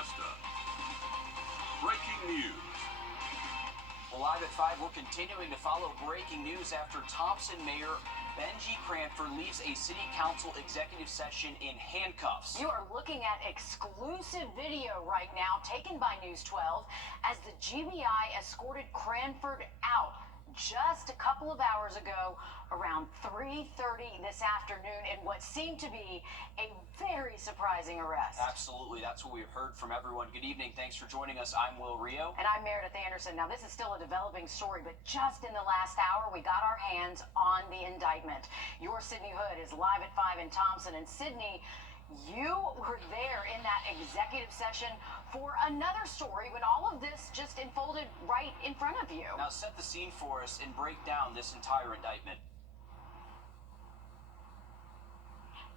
Augusta. Breaking news. Well, live at 5, we're continuing to follow breaking news after Thompson Mayor Benji Cranford leaves a city council executive session in handcuffs. You are looking at exclusive video right now taken by News 12 as the GBI escorted Cranford out just a couple of hours ago around 3:30 this afternoon in what seemed to be a very surprising arrest. Absolutely. That's what we've heard from everyone. Good evening. Thanks for joining us. I'm Wrdw. And I'm Meredith Anderson. Now, this is still a developing story, but just in the last hour, we got our hands on the indictment. Your Sydney Hood is live at 5 in Thompson. And Sydney, you were there in that executive session for another story when all of this just unfolded right in front of you. Now set the scene for us and break down this entire indictment.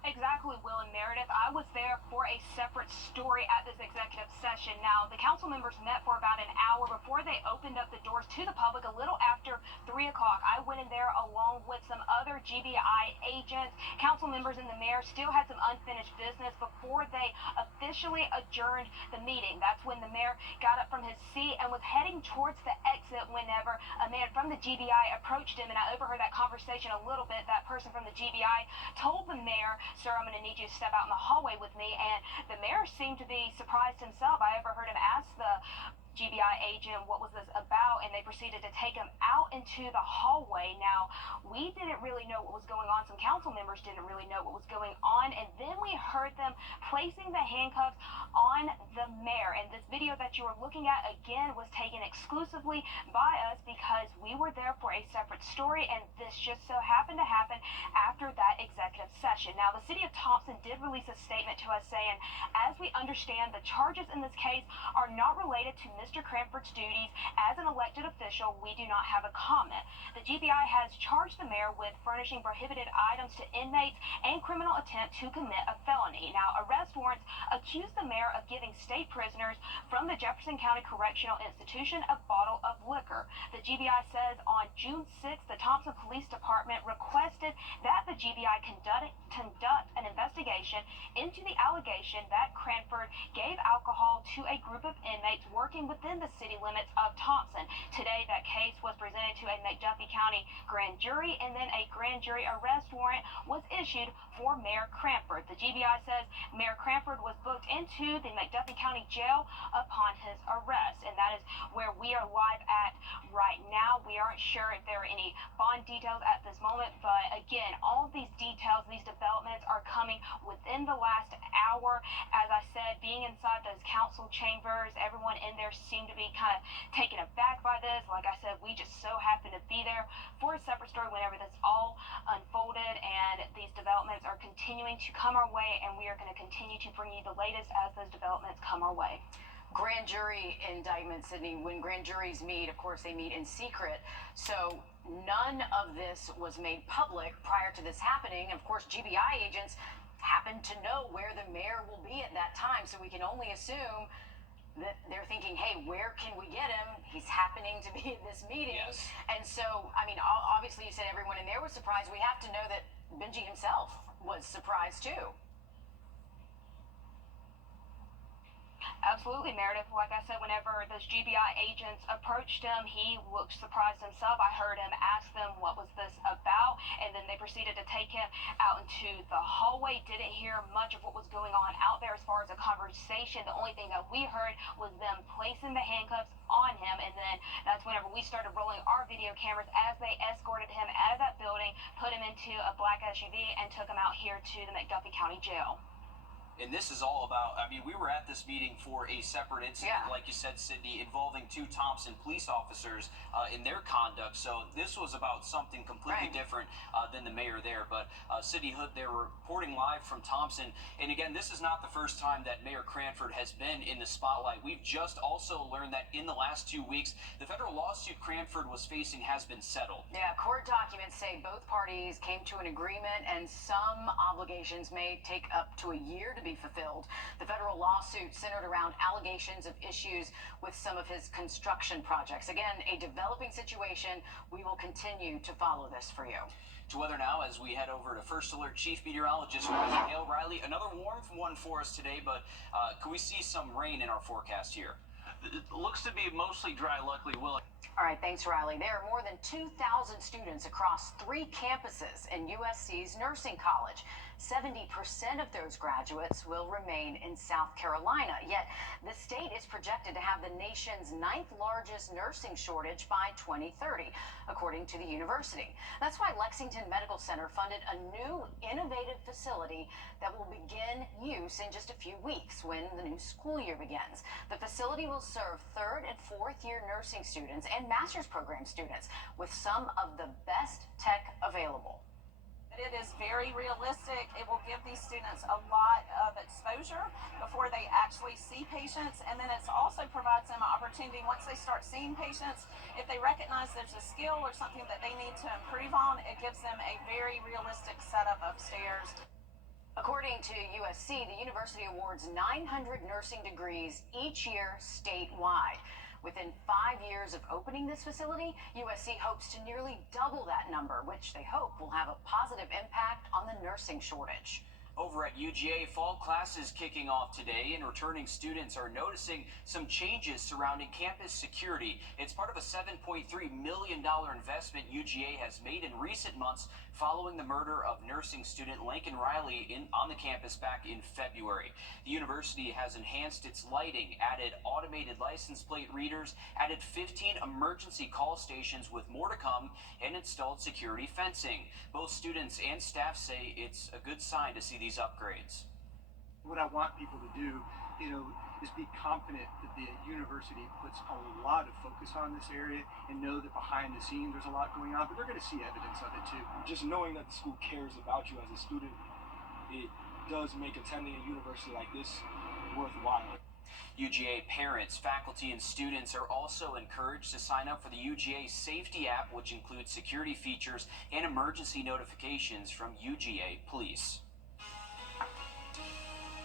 Exactly, Will and Meredith. I was there for a separate story at this executive session. Now, the council members met for about an hour before they opened up the doors to the public a little after 3 o'clock. I went in there along with some other GBI agents. Council members and the mayor still had some unfinished business before they officially adjourned the meeting. That's when the mayor got up from his seat and was heading towards the exit whenever a man from the GBI approached him, and I overheard that conversation a little bit. That person from the GBI told the mayor, "Sir, I'm going to need you to step out in the hallway with me," and the mayor seemed to be surprised himself. I overheard him ask the GBI agent what was this about, and they proceeded to take him out into the hallway. Now, we didn't really know what was going on. Some council members didn't really know what was going on, and then we heard them placing the handcuffs on the mayor. And this video that you are looking at, again, was taken exclusively by us because we were there for a separate story, and this just so happened to happen after that executive session. Now, the city of Thompson did release a statement to us saying, as we understand, the charges in this case are not related to Mr. Cranford's duties as an elected official. We do not have a comment. The GBI has charged the mayor with furnishing prohibited items to inmates and criminal attempt to commit a felony. Now, arrest warrants accuse the mayor of giving state prisoners from the Jefferson County Correctional Institution a bottle of liquor. The GBI says on June 6th, the Thompson Police Department requested that the GBI conduct an investigation into the allegation that Cranford gave alcohol to a group of inmates working within the city limits of Thompson. Today, that case was presented to a McDuffie County grand jury, and then a grand jury arrest warrant was issued for Mayor Cranford. The GBI says Mayor Cranford was booked into the McDuffie County Jail upon his arrest, and that is where we are live at right now. We aren't sure if there are any bond details at this moment, but again, all of these details, these developments are coming within the last hour. As I said, being inside those council chambers, everyone in there seemed to be kind of taken aback by this. Like I said, we just so happened to be there for a separate story whenever this all unfolded, and these developments are continuing to come our way, and we are going to continue to bring you the latest as those developments come our way. Grand jury indictment, Sydney. When grand juries meet, of course, they meet in secret. So none of this was made public prior to this happening. Of course, GBI agents happen to know where the mayor will be at that time, so we can only assume that they're thinking, hey, where can we get him? He's happening to be in this meeting. Yes. And so, I mean, obviously you said everyone in there was surprised. We have to know that Benji himself was surprised too. Absolutely, Meredith. Like I said, whenever those GBI agents approached him, he looked surprised himself. I heard him ask them what was this about, and then they proceeded to take him out into the hallway. Didn't hear much of what was going on out there as far as a conversation. The only thing that we heard was them placing the handcuffs on him, and then that's whenever we started rolling our video cameras as they escorted him out of that building, put him into a black SUV, and took him out here to the McDuffie County Jail. And this is all about, I mean, we were at this meeting for a separate incident, like you said, Sydney, involving 2 Thompson police officers in their conduct. So this was about something completely different than the mayor there. But Sydney Hood, they're reporting live from Thompson. And again, this is not the first time that Mayor Cranford has been in the spotlight. We've just also learned that in the last 2 weeks, the federal lawsuit Cranford was facing has been settled. Yeah, court documents say both parties came to an agreement, and some obligations may take up to a year to be fulfilled. The federal lawsuit centered around allegations of issues with some of his construction projects. Again, a developing situation. We will continue to follow this for you. To weather now as we head over to First Alert Chief Meteorologist Riley Hale. Riley, another warm one for us today, but could we see some rain in our forecast here? It looks to be mostly dry, luckily, Will. All right, thanks, Riley. There are more than 2,000 students across 3 campuses in USC's nursing college. 70% of those graduates will remain in South Carolina. Yet the state is projected to have the nation's 9th largest nursing shortage by 2030, according to the university. That's why Lexington Medical Center funded a new innovative facility that will begin use in just a few weeks when the new school year begins. The facility will serve 3rd and 4th year nursing students and master's program students with some of the best tech available. It is very realistic. It will give these students a lot of exposure before they actually see patients, and then it also provides them an opportunity once they start seeing patients. If they recognize there's a skill or something that they need to improve on, it gives them a very realistic setup upstairs. According to USC, the university awards 900 nursing degrees each year statewide. Within 5 years of opening this facility, USC hopes to nearly double that number, which they hope will have a positive impact on the nursing shortage. Over at UGA, fall classes kicking off today, and returning students are noticing some changes surrounding campus security. It's part of a $7.3 million investment UGA has made in recent months following the murder of nursing student Lincoln Riley on the campus back in February. The university has enhanced its lighting, added automated license plate readers, added 15 emergency call stations with more to come, and installed security fencing. Both students and staff say it's a good sign to see these upgrades. What I want people to do, is be confident that the university puts a lot of focus on this area and know that behind the scenes there's a lot going on, but they're going to see evidence of it too. Just knowing that the school cares about you as a student, it does make attending a university like this worthwhile. UGA parents, faculty, and students are also encouraged to sign up for the UGA Safety app, which includes security features and emergency notifications from UGA Police.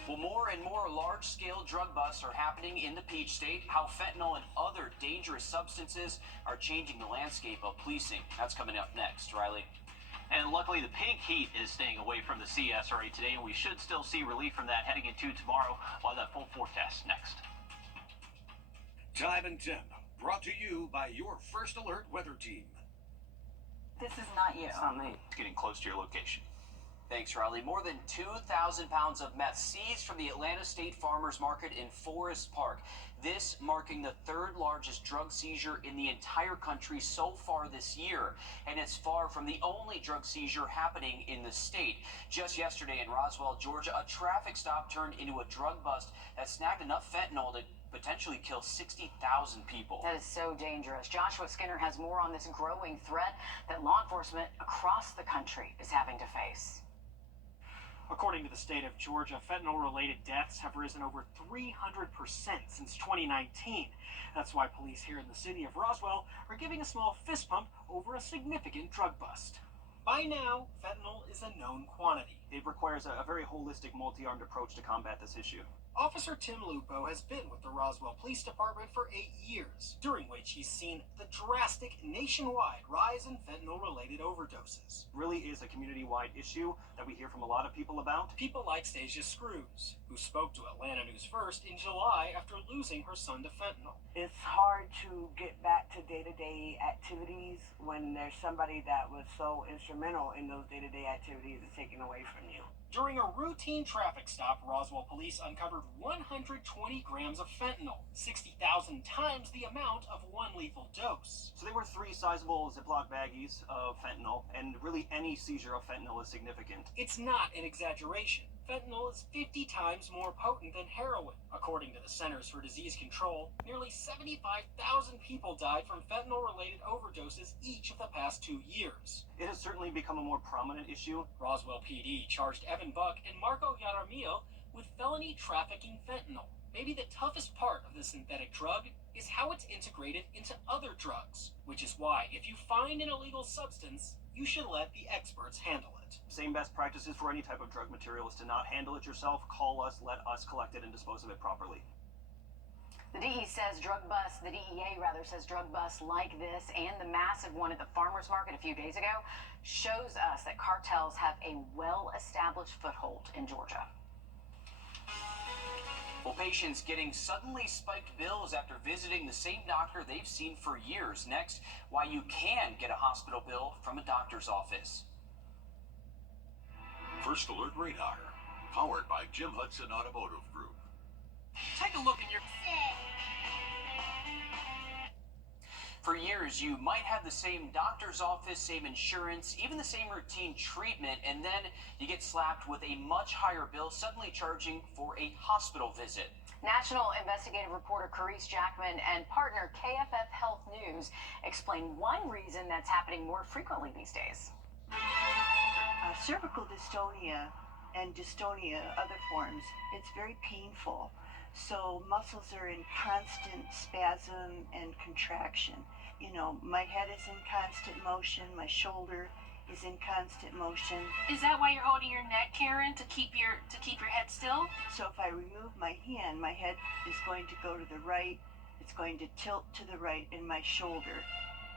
Well, more and more large-scale drug busts are happening in the Peach State. How fentanyl and other dangerous substances are changing the landscape of policing. That's coming up next. Riley? And luckily, the pink heat is staying away from the CSRA today, and we should still see relief from that heading into tomorrow. While that full forecast next. Time and Temp, brought to you by your First Alert weather team. This is not you. It's not me. It's getting close to your location. Thanks, Riley. More than 2,000 pounds of meth seized from the Atlanta State Farmers Market in Forest Park. This marking the 3rd largest drug seizure in the entire country so far this year. And it's far from the only drug seizure happening in the state. Just yesterday in Roswell, Georgia, a traffic stop turned into a drug bust that snagged enough fentanyl to potentially kill 60,000 people. That is so dangerous. Joshua Skinner has more on this growing threat that law enforcement across the country is having to face. According to the state of Georgia, fentanyl-related deaths have risen over 300% since 2019. That's why police here in the city of Roswell are giving a small fist pump over a significant drug bust. By now, fentanyl is a known quantity. It requires a very holistic, multi-armed approach to combat this issue. Officer Tim Lupo has been with the Roswell Police Department for 8 years, during which he's seen the drastic nationwide rise in fentanyl-related overdoses. Really is a community-wide issue that we hear from a lot of people about. People like Stasia Screws, who spoke to Atlanta News First in July after losing her son to fentanyl. It's hard to get back to day-to-day activities when there's somebody that was so instrumental in those day-to-day activities is taken away from you. During a routine traffic stop, Roswell police uncovered 120 grams of fentanyl, 60,000 times the amount of one lethal dose. So they were 3 sizable Ziploc baggies of fentanyl, and really any seizure of fentanyl is significant. It's not an exaggeration. Fentanyl is 50 times more potent than heroin. According to the Centers for Disease Control, nearly 75,000 people died from fentanyl-related overdoses each of the past 2 years. It has certainly become a more prominent issue. Roswell PD charged Evan Buck and Marco Yaramillo with felony trafficking fentanyl. Maybe the toughest part of the synthetic drug is how it's integrated into other drugs, which is why if you find an illegal substance, you should let the experts handle it. Same best practices for any type of drug material is to not handle it yourself. Call us, let us collect it and dispose of it properly. The DEA says drug busts like this and the massive one at the farmers market a few days ago shows us that cartels have a well-established foothold in Georgia. Well, patients getting suddenly spiked bills after visiting the same doctor they've seen for years. Next, why you can get a hospital bill from a doctor's office. First Alert Radar, powered by Jim Hudson Automotive Group. Take a look in your... For years, you might have the same doctor's office, same insurance, even the same routine treatment, and then you get slapped with a much higher bill, suddenly charging for a hospital visit. National investigative reporter Carice Jackman and partner KFF Health News explain one reason that's happening more frequently these days. Cervical dystonia and dystonia, other forms, it's very painful. So muscles are in constant spasm and contraction. You know, my head is in constant motion, my shoulder is in constant motion. Is that why you're holding your neck, Karen, to keep your head still? So if I remove my hand, my head is going to go to the right, it's going to tilt to the right, and my shoulder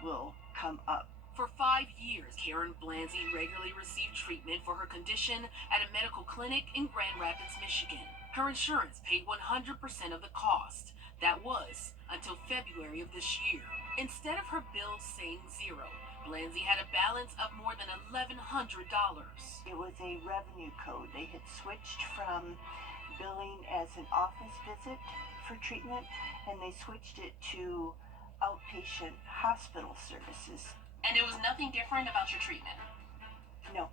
will come up. For 5 years, Karen Blanzy regularly received treatment for her condition at a medical clinic in Grand Rapids, Michigan. Her insurance paid 100% of the cost. That was until February of this year. Instead of her bill saying zero, Blanzy had a balance of more than $1,100. It was a revenue code. They had switched from billing as an office visit for treatment, and they switched it to outpatient hospital services. And there was nothing different about your treatment? No.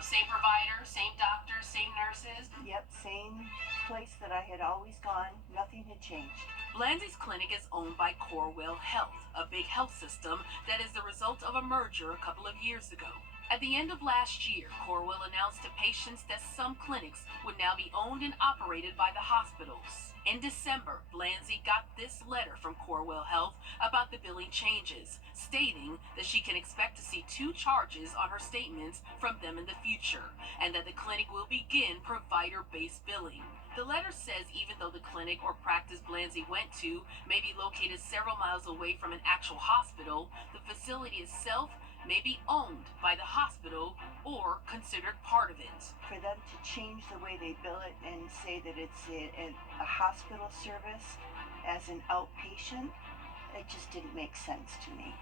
Same provider, same doctors, same nurses? Yep, same place that I had always gone. Nothing had changed. Blanzy's clinic is owned by Corewell Health, a big health system that is the result of a merger a couple of years ago. At the end of last year, Corewell announced to patients that some clinics would now be owned and operated by the hospitals. In December, Blanzy got this letter from Corewell Health about the billing changes, stating that she can expect to see 2 charges on her statements from them in the future, and that the clinic will begin provider-based billing. The letter says even though the clinic or practice Blanzy went to may be located several miles away from an actual hospital, the facility itself may be owned by the hospital or considered part of it. For them to change the way they bill it and say that it's a hospital service as an outpatient, it just didn't make sense to me.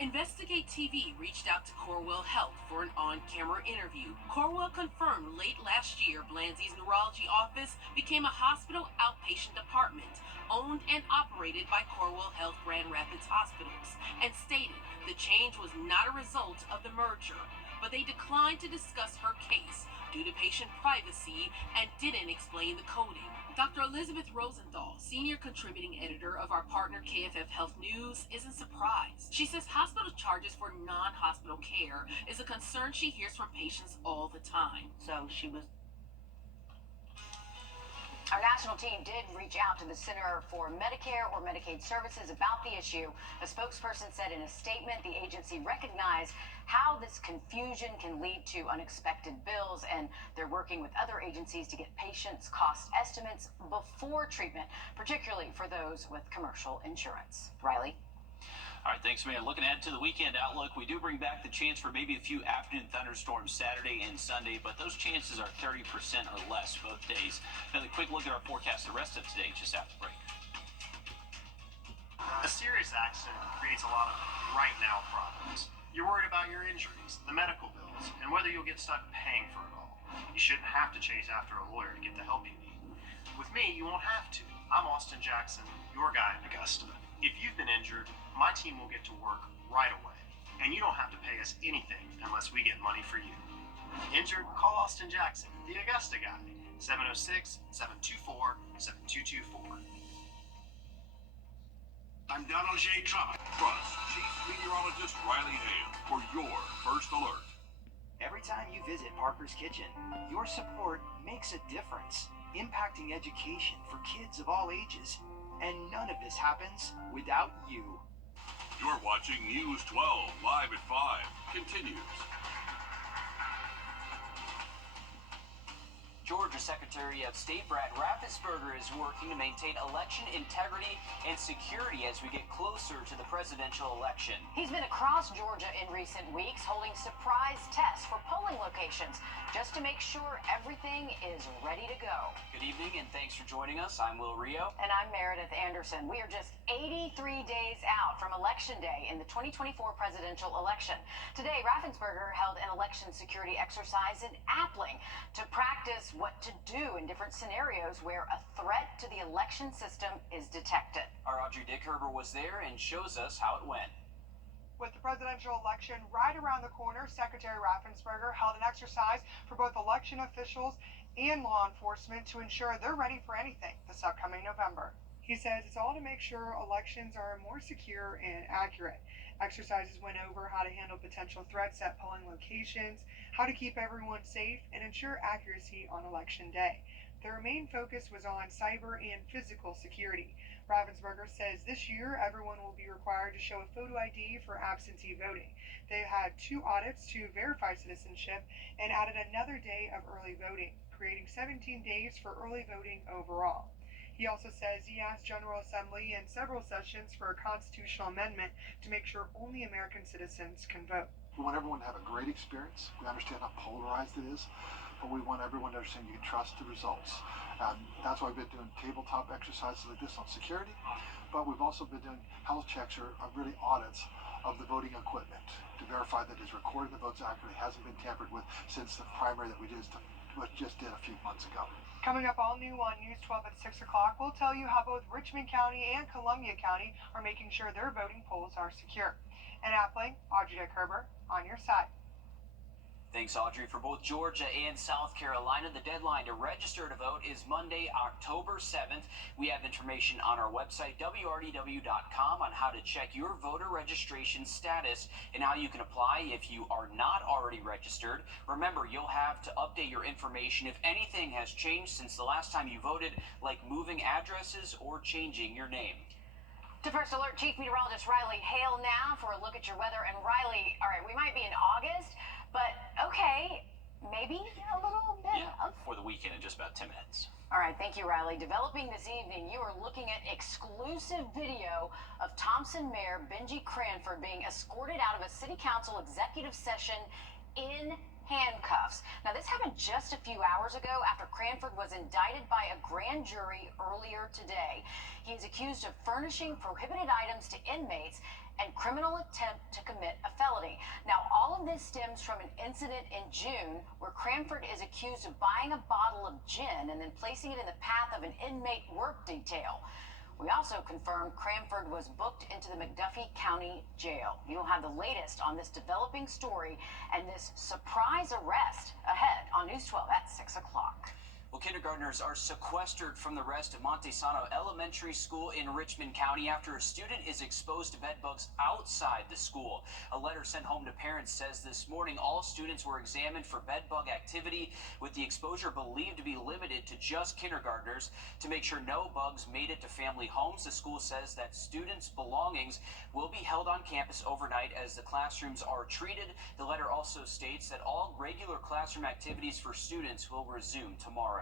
Investigate TV reached out to Corewell Health for an on-camera interview. Corewell confirmed late last year Blanzy's neurology office became a hospital outpatient department owned and operated by Corewell Health Grand Rapids Hospitals, and stated the change was not a result of the merger, but they declined to discuss her case due to patient privacy and didn't explain the coding. Dr. Elizabeth Rosenthal, senior contributing editor of our partner KFF Health News, isn't surprised. She says hospital charges for non-hospital care is a concern she hears from patients all the time. So she was... Our national team did reach out to the Center for Medicare or Medicaid Services about the issue. A spokesperson said in a statement the agency recognized how this confusion can lead to unexpected bills, and they're working with other agencies to get patients' cost estimates before treatment, particularly for those with commercial insurance. Riley? All right, thanks, man. Looking ahead to the weekend outlook, we do bring back the chance for maybe a few afternoon thunderstorms Saturday and Sunday, but those chances are 30% or less both days. Now, a quick look at our forecast the rest of today just after the break. A serious accident creates a lot of right now problems. You're worried about your injuries, the medical bills, and whether you'll get stuck paying for it all. You shouldn't have to chase after a lawyer to get the help you need. With me, you won't have to. I'm Austin Jackson, your guy in Augusta. If you've been injured, my team will get to work right away. And you don't have to pay us anything unless we get money for you. Injured? Call Austin Jackson, the Augusta guy. 706-724-7224. I'm Donald J. Trump. Trust Chief Meteorologist Riley Hale for your First Alert. Every time you visit Parker's Kitchen, your support makes a difference, impacting education for kids of all ages. And none of this happens without you. You're watching News 12 live at 5. Continues. Georgia Secretary of State Brad Raffensperger is working to maintain election integrity and security as we get closer to the presidential election. He's been across Georgia in recent weeks holding surprise tests for polling locations just to make sure everything is ready to go. Good evening and thanks for joining us. I'm Will Rio. And I'm Meredith Anderson. We are just 83 days out from Election Day in the 2024 presidential election. Today, Raffensperger held an election security exercise in Appling to practice what to do in different scenarios where a threat to the election system is detected. Our Audrey Dickherber was there and shows us how it went. With the presidential election right around the corner, Secretary Raffensperger held an exercise for both election officials and law enforcement to ensure they're ready for anything this upcoming November. He says it's all to make sure elections are more secure and accurate. Exercises went over how to handle potential threats at polling locations, how to keep everyone safe, and ensure accuracy on Election Day. Their main focus was on cyber and physical security. Raffensperger says this year everyone will be required to show a photo ID for absentee voting. They had 2 audits to verify citizenship and added another day of early voting, creating 17 days for early voting overall. He also says he asked General Assembly in several sessions for a constitutional amendment to make sure only American citizens can vote. We want everyone to have a great experience. We understand how polarized it is, but we want everyone to understand you can trust the results. That's why we've been doing tabletop exercises like this on security, but we've also been doing health checks or really audits of the voting equipment to verify that it's recording the votes accurately, hasn't been tampered with since the primary that we just did a few months ago. Coming up all new on News 12 at 6 o'clock, we'll tell you how both Richmond County and Columbia County are making sure their voting polls are secure. And Appling, Audrey Dickherber, on your side. Thanks, Audrey. For both Georgia and South Carolina, the deadline to register to vote is Monday, October 7th. We have information on our website, wrdw.com, on how to check your voter registration status and how you can apply if you are not already registered. Remember, you'll have to update your information if anything has changed since the last time you voted, like moving addresses or changing your name. To First Alert, Chief Meteorologist Riley Hale now for a look at your weather. And Riley, all right, we might be in August, but okay, maybe a little bit of... For the weekend in just about 10 minutes. All right, thank you, Riley. Developing this evening, you are looking at exclusive video of Thompson Mayor Benji Cranford being escorted out of a city council executive session in handcuffs. Now, this happened just a few hours ago after Cranford was indicted by a grand jury earlier today. He is accused of furnishing prohibited items to inmates and criminal attempt to commit a felony. Now, all of this stems from an incident in June where Cranford is accused of buying a bottle of gin and then placing it in the path of an inmate work detail. We also confirmed Cranford was booked into the McDuffie County Jail. You'll have the latest on this developing story and this surprise arrest ahead on News 12 at 6 o'clock. Well, kindergartners are sequestered from the rest of Montesano Elementary School in Richmond County after a student is exposed to bed bugs outside the school. A letter sent home to parents says this morning all students were examined for bed bug activity, with the exposure believed to be limited to just kindergartners. To make sure no bugs made it to family homes, the school says that students' belongings will be held on campus overnight as the classrooms are treated. The letter also states that all regular classroom activities for students will resume tomorrow.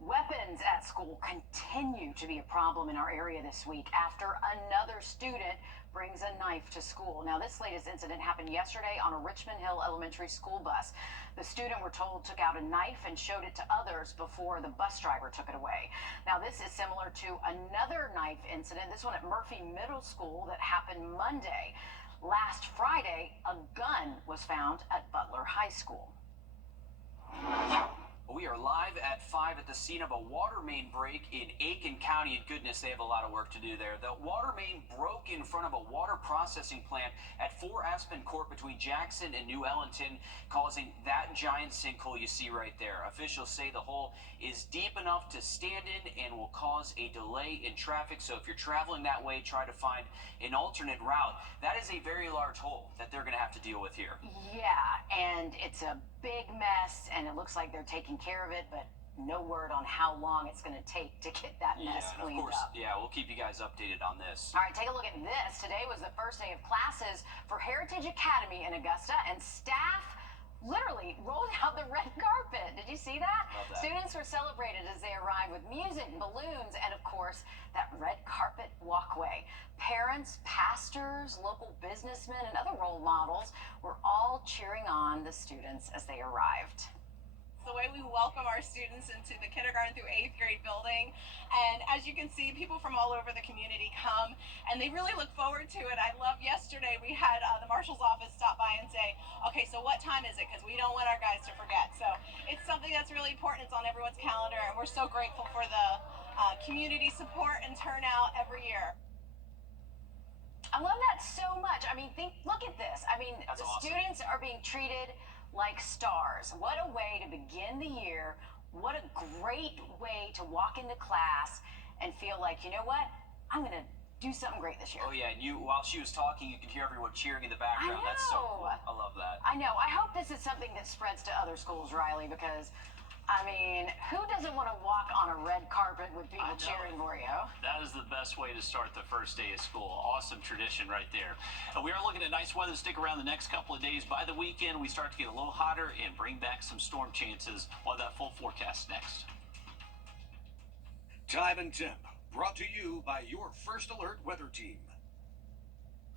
Weapons at school continue to be a problem in our area this week after another student brings a knife to school. Now, this latest incident happened yesterday on a Richmond Hill Elementary School bus. The student, we're told, took out a knife and showed it to others before the bus driver took it away. Now, this is similar to another knife incident, this one at Murphy Middle School, that happened Monday. Last Friday, a gun was found at Butler High School. We are live at 5 at the scene of a water main break in Aiken County, and goodness, they have a lot of work to do there. The water main broke in front of a water processing plant at 4 Aspen Court between Jackson and New Ellington, causing that giant sinkhole you see right there. Officials say the hole is deep enough to stand in and will cause a delay in traffic, so if you're traveling that way, try to find an alternate route. That is a very large hole that they're going to have to deal with here. Yeah, and it's a big mess, and it looks like they're taking care of it, but no word on how long it's going to take to get that mess Yeah, and of cleaned course, up. yeah, we'll keep you guys updated on this. All right, take a look at this. Today was the first day of classes for Heritage Academy in Augusta, and staff literally rolled out the red carpet. Did you see that? Love that. Students were celebrated as they arrived with music, balloons, and of course, that red carpet walkway. Parents, pastors, local businessmen, and other role models were all cheering on the students as they arrived. The way we welcome our students into the kindergarten through 8th grade building, and as you can see, people from all over the community come and they really look forward to it. I love yesterday we had the marshal's office stop by and say, okay, so what time is it, because we don't want our guys to forget. So it's something that's really important. It's on everyone's calendar, and we're so grateful for the community support and turnout every year. I love that so much. I mean, look at this. I mean, That's the awesome. students are being treated like stars. What a way to begin the year. What a great way to walk into class and feel like, you know what? I'm going to do something great this year. Oh yeah, and while she was talking, you could hear everyone cheering in the background. I That's so know. cool. I love that. I know. I hope this is something that spreads to other schools, Riley, because, I mean, who doesn't want to walk on a red carpet with people cheering for you? That is the best way to start the first day of school. Awesome tradition right there. We are looking at nice weather to stick around the next couple of days. By the weekend, we start to get a little hotter and bring back some storm chances. We'll have that full forecast next. Time and temp, brought to you by your First Alert weather team.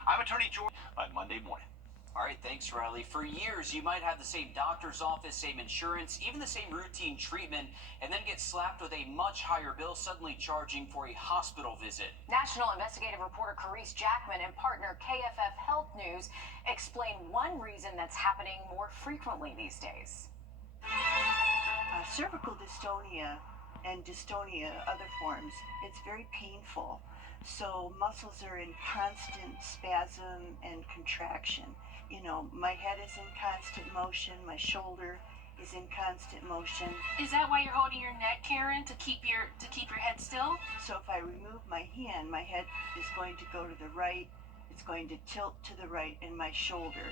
I'm Attorney George by Monday morning. All right, thanks, Riley. For years, you might have the same doctor's office, same insurance, even the same routine treatment, and then get slapped with a much higher bill, suddenly charging for a hospital visit. National investigative reporter Carice Jackman and partner KFF Health News explain one reason that's happening more frequently these days. Cervical dystonia and dystonia, other forms, it's very painful. So muscles are in constant spasm and contraction. You know, my head is in constant motion, my shoulder is in constant motion. Is that why you're holding your neck, Karen, to keep your head still? So if I remove my hand, my head is going to go to the right, it's going to tilt to the right, and my shoulder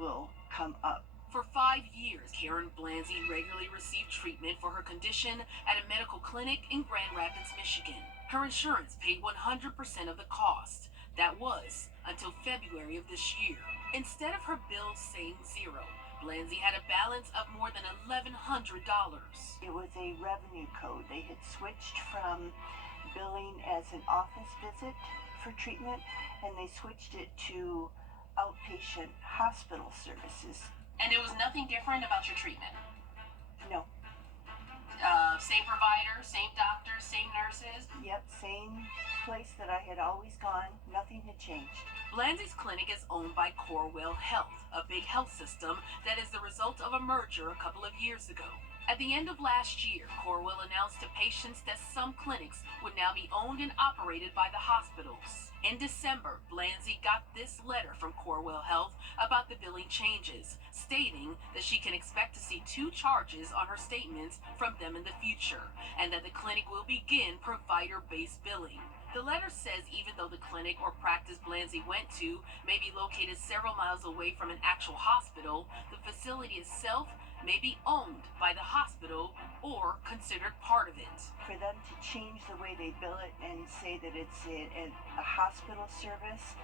will come up. For 5 years, Karen Blanzy regularly received treatment for her condition at a medical clinic in Grand Rapids, Michigan. Her insurance paid 100% of the cost. That was until February of this year. Instead of her bill saying zero, Blanzy had a balance of more than $1,100. It was a revenue code. They had switched from billing as an office visit for treatment, and they switched it to outpatient hospital services. And there was nothing different about your treatment? No. Same provider, same doctors, same nurses? Yep, same place that I had always gone. Nothing had changed. Blanzy's clinic is owned by Wrdw, a big health system that is the result of a merger a couple of years ago. At the end of last year, Wrdw announced to patients that some clinics would now be owned and operated by the hospitals. In December, Blanzy got this letter from Wrdw about the billing changes, stating that she can expect to see 2 charges on her statements from them in the future, and that the clinic will begin provider-based billing. The letter says even though the clinic or practice Blanzy went to may be located several miles away from an actual hospital, the facility itself may be owned by the hospital or considered part of it. For them to change the way they bill it and say that it's a hospital service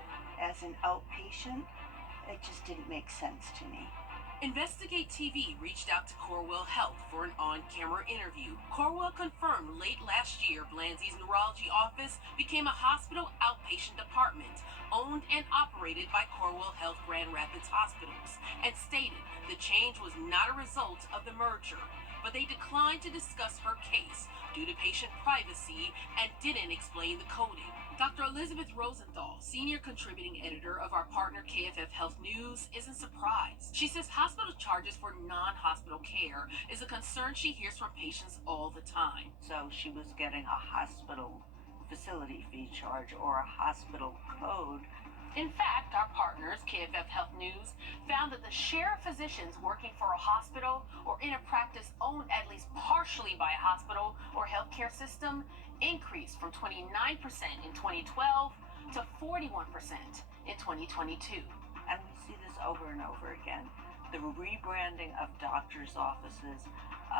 as an outpatient, it just didn't make sense to me. Investigate TV reached out to Wrdw for an on-camera interview. Wrdw confirmed late last year Blanzy's neurology office became a hospital outpatient department owned and operated by Wrdw Grand Rapids Hospitals, and stated the change was not a result of the merger, but they declined to discuss her case due to patient privacy and didn't explain the coding. Dr. Elizabeth Rosenthal, senior contributing editor of our partner KFF Health News, isn't surprised. She says hospital charges for non-hospital care is a concern she hears from patients all the time. So she was getting a hospital facility fee charge or a hospital code. In fact, our partners, KFF Health News, found that the share of physicians working for a hospital or in a practice owned at least partially by a hospital or healthcare system increased from 29% in 2012 to 41% in 2022. And we see this over and over again. The rebranding of doctors' offices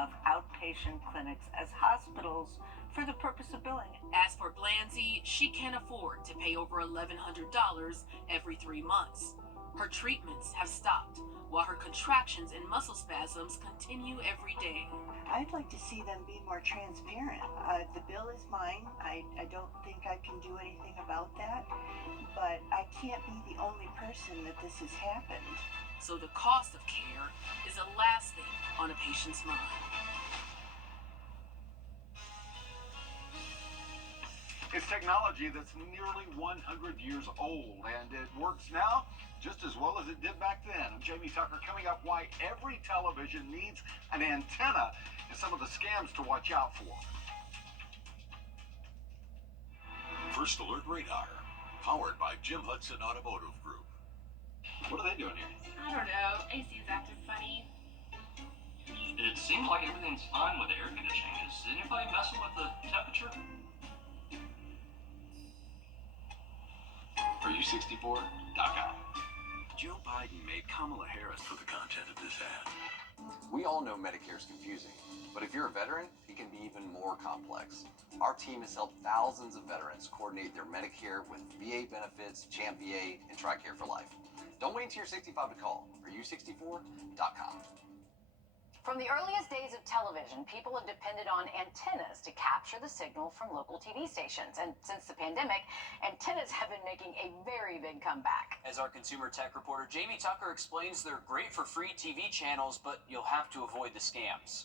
of outpatient clinics as hospitals for the purpose of billing. As for Blanzy, she can't afford to pay over $1,100 every 3 months. Her treatments have stopped, while her contractions and muscle spasms continue every day. I'd like to see them be more transparent. The bill is mine. I don't think I can do anything about that, but I can't be the only person that this has happened. So the cost of care is the last thing on a patient's mind. It's technology that's nearly 100 years old, and it works now just as well as it did back then. I'm Jamie Tucker. Coming up, why every television needs an antenna and some of the scams to watch out for. First Alert Radar, powered by Jim Hudson Automotive Group. What are they doing here? I don't know. AC's acting funny. It seems like everything's fine with the air conditioning. Is anybody messing with the temperature? Are you 64.com. Joe Biden made Kamala Harris for the content of this ad. We all know Medicare is confusing, but if you're a veteran, it can be even more complex. Our team has helped thousands of veterans coordinate their Medicare with VA benefits, Champ VA, and TRICARE for Life. Don't wait until you're 65 to call. Are you 64.com. From the earliest days of television, people have depended on antennas to capture the signal from local TV stations. And since the pandemic, antennas have been making a very big comeback. As our consumer tech reporter Jamie Tucker explains, they're great for free TV channels, but you'll have to avoid the scams.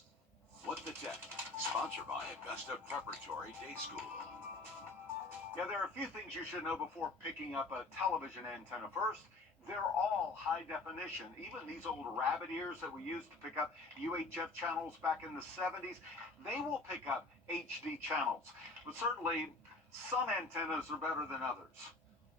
What the Tech, sponsored by Augusta Preparatory Day School. Yeah, there are a few things you should know before picking up a television antenna. First, they're all high definition. Even these old rabbit ears that we used to pick up UHF channels back in the 70s, they will pick up HD channels. But certainly, some antennas are better than others.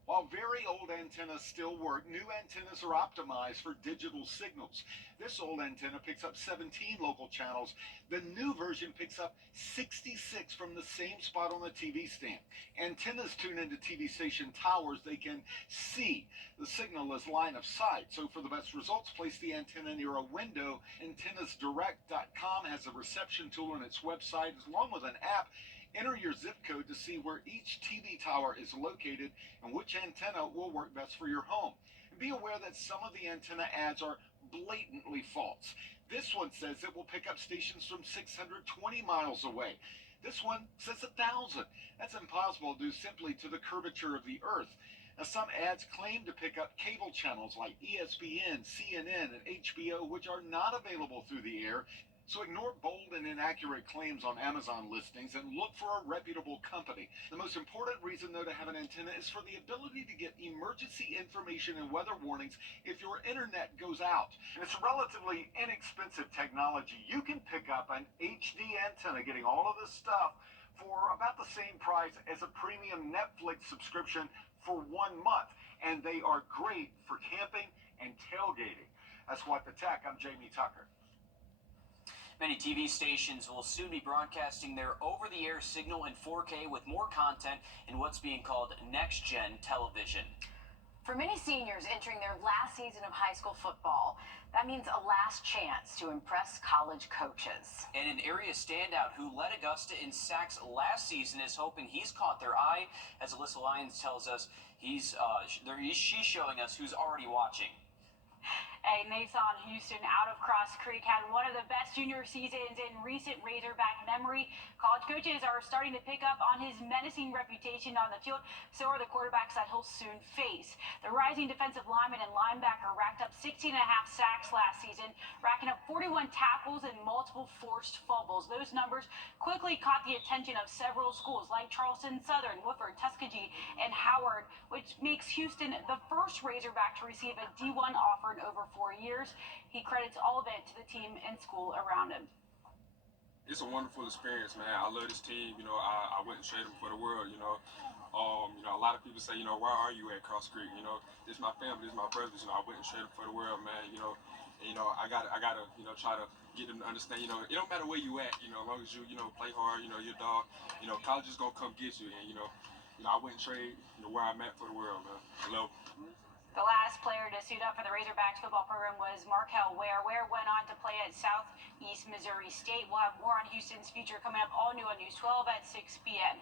While very old antennas still work, new antennas are optimized for digital signals. This old antenna picks up 17 local channels. The new version picks up 66 from the same spot on the TV stand. Antennas tune into TV station towers. They can see the signal as line of sight. So for the best results, place the antenna near a window. AntennasDirect.com has a reception tool on its website, along with an app. Enter your zip code to see where each TV tower is located and which antenna will work best for your home. And be aware that some of the antenna ads are blatantly false. This one says it will pick up stations from 620 miles away. This one says 1,000. That's impossible due simply to the curvature of the Earth. Now, some ads claim to pick up cable channels like ESPN, CNN, and HBO, which are not available through the air. So ignore bold and inaccurate claims on Amazon listings and look for a reputable company. The most important reason, though, to have an antenna is for the ability to get emergency information and weather warnings if your internet goes out. And it's a relatively inexpensive technology. You can pick up an HD antenna, getting all of this stuff for about the same price as a premium Netflix subscription for 1 month. And they are great for camping and tailgating. That's What the Tech. I'm Jamie Tucker. Many TV stations will soon be broadcasting their over-the-air signal in 4K with more content in what's being called next-gen television. For many seniors entering their last season of high school football, that means a last chance to impress college coaches. And an area standout who led Augusta in sacks last season is hoping he's caught their eye. As Alyssa Lyons tells us, she's showing us who's already watching. Hey, Nathan Houston out of Cross Creek had one of the best junior seasons in recent Razorback memory. College coaches are starting to pick up on his menacing reputation on the field. So are the quarterbacks that he'll soon face. The rising defensive lineman and linebacker racked up 16.5 sacks last season, racking up 41 tackles and multiple forced fumbles. Those numbers quickly caught the attention of several schools like Charleston Southern, Woodford, Tuskegee, and Howard, which makes Houston the first Razorback to receive a D1 offer in over 4 years. He credits all of it to the team and school around him. It's a wonderful experience, man. I love this team. I wouldn't trade them for the world. A lot of people say, why are you at Cross Creek? This is my family, this is my brothers. I wouldn't trade them for the world, man. I gotta try to get them to understand. It don't matter where you at. As long as you play hard. Your dog. College is gonna come get you, and I wouldn't trade where I'm at for the world, man. I love them. The last player to suit up for the Razorbacks football program was Markel Ware. Ware went on to play at Southeast Missouri State. We'll have more on Houston's future coming up all new on News 12 at 6 p.m.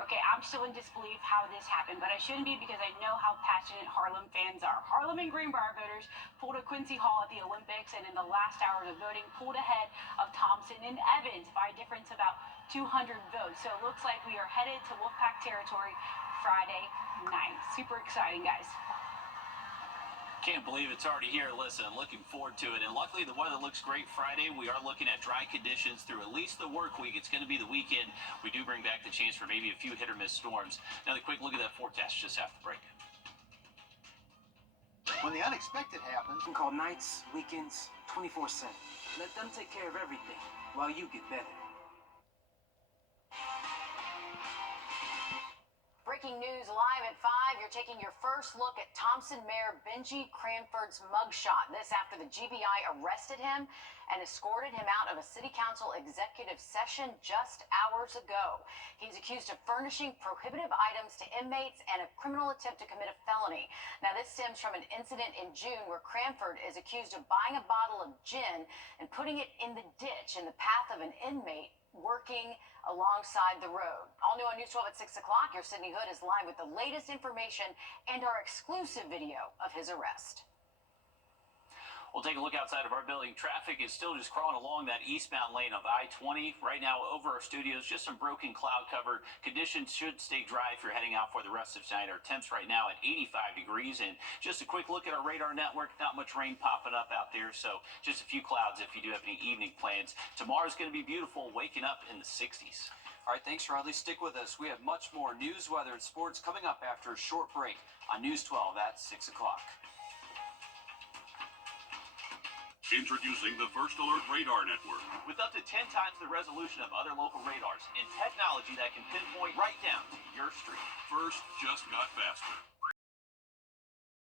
Okay, I'm still in disbelief how this happened, but I shouldn't be because I know how passionate Harlem fans are. Harlem and Greenbrier voters pulled a Quincy Hall at the Olympics, and in the last hours of voting, pulled ahead of Thompson and Evans by a difference of about 200 votes. So it looks like we are headed to Wolfpack territory Friday night. Super exciting, guys. Can't believe it's already here. Listen, looking forward to it. And luckily, the weather looks great Friday. We are looking at dry conditions through at least the work week. It's going to be the weekend. We do bring back the chance for maybe a few hit-or-miss storms. Another quick look at that forecast just after the break. When the unexpected happens, You can call nights, weekends, 24/7. Let them take care of everything while you get better. Breaking news live at 5. You're taking your first look at Thompson Mayor Benji Cranford's mugshot. This after the GBI arrested him and escorted him out of a city council executive session just hours ago. He's accused of furnishing prohibitive items to inmates and a criminal attempt to commit a felony. Now, this stems from an incident in June where Cranford is accused of buying a bottle of gin and putting it in the ditch in the path of an inmate working alongside the road. All new on News 12 at 6 o'clock. Your Sydney Hood is live with the latest information and our exclusive video of his arrest. We'll take a look outside of our building. Traffic is still just crawling along that eastbound lane of I-20. Right now, over our studios, just some broken cloud cover. Conditions should stay dry if you're heading out for the rest of tonight. Our temps right now at 85 degrees. And just a quick look at our radar network. Not much rain popping up out there, so just a few clouds if you do have any evening plans. Tomorrow's going to be beautiful, waking up in the 60s. All right, thanks, Riley. Stick with us. We have much more news, weather, and sports coming up after a short break on News 12 at 6 o'clock. Introducing the First Alert Radar Network. With up to 10 times the resolution of other local radars and technology that can pinpoint right down to your street. First just got faster.